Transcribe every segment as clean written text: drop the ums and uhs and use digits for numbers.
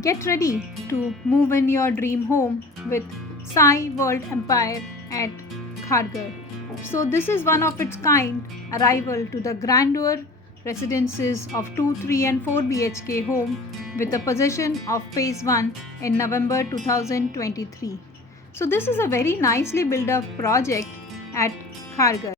Get ready to move in your dream home with Sai World Empire at Khargar. So, this is one of its kind arrival to the grandeur residences of 2, 3, and 4 BHK home with the possession of Phase 1 in November 2023. So, this is a very nicely built up project at Khargar.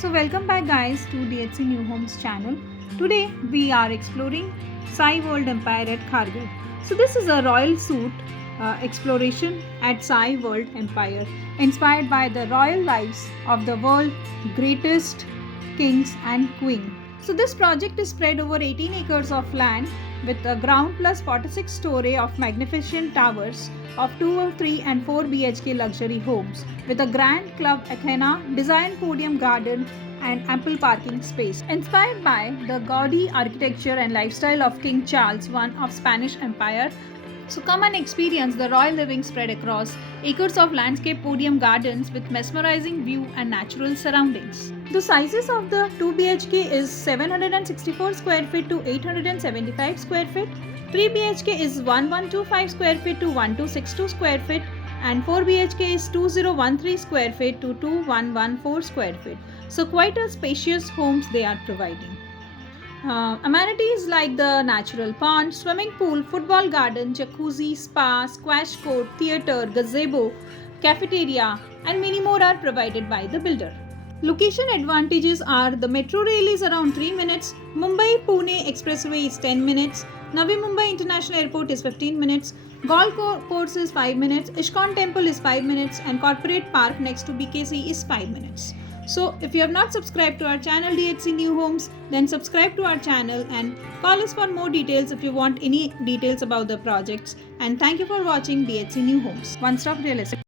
So welcome back guys to DHC New Homes channel. Today we are exploring Sai World Empire at Khargar. So this is a royal suite exploration at Sai World Empire, inspired by the royal lives of the world's greatest kings and queen. So this project is spread over 18 acres of land with a ground plus 46 story of magnificent towers of 2, 3, and 4 BHK luxury homes with a grand club Athena design podium garden and ample parking space. Inspired by the gaudy architecture and lifestyle of King Charles I of Spanish Empire, so come and experience the royal living spread across acres of landscape podium gardens with mesmerizing view and natural surroundings. The sizes of the 2 BHK is 764 square feet to 875 square feet. 3 BHK is 1125 square feet to 1262 square feet, and 4 BHK is 2013 square feet to 2114 square feet. So quite a spacious homes they are providing. Amenities like the natural pond, swimming pool, football garden, jacuzzi, spa, squash court, theatre, gazebo, cafeteria, and many more are provided by the builder. Location advantages are the metro rail is around 3 minutes, Mumbai-Pune expressway is 10 minutes, Navi Mumbai International Airport is 15 minutes, golf course is 5 minutes, Ishkan Temple is 5 minutes, and Corporate Park next to BKC is 5 minutes. So if you have not subscribed to our channel DHC New Homes, then subscribe to our channel and call us for more details if you want any details about the projects. And thank you for watching DHC New Homes, one stop real estate.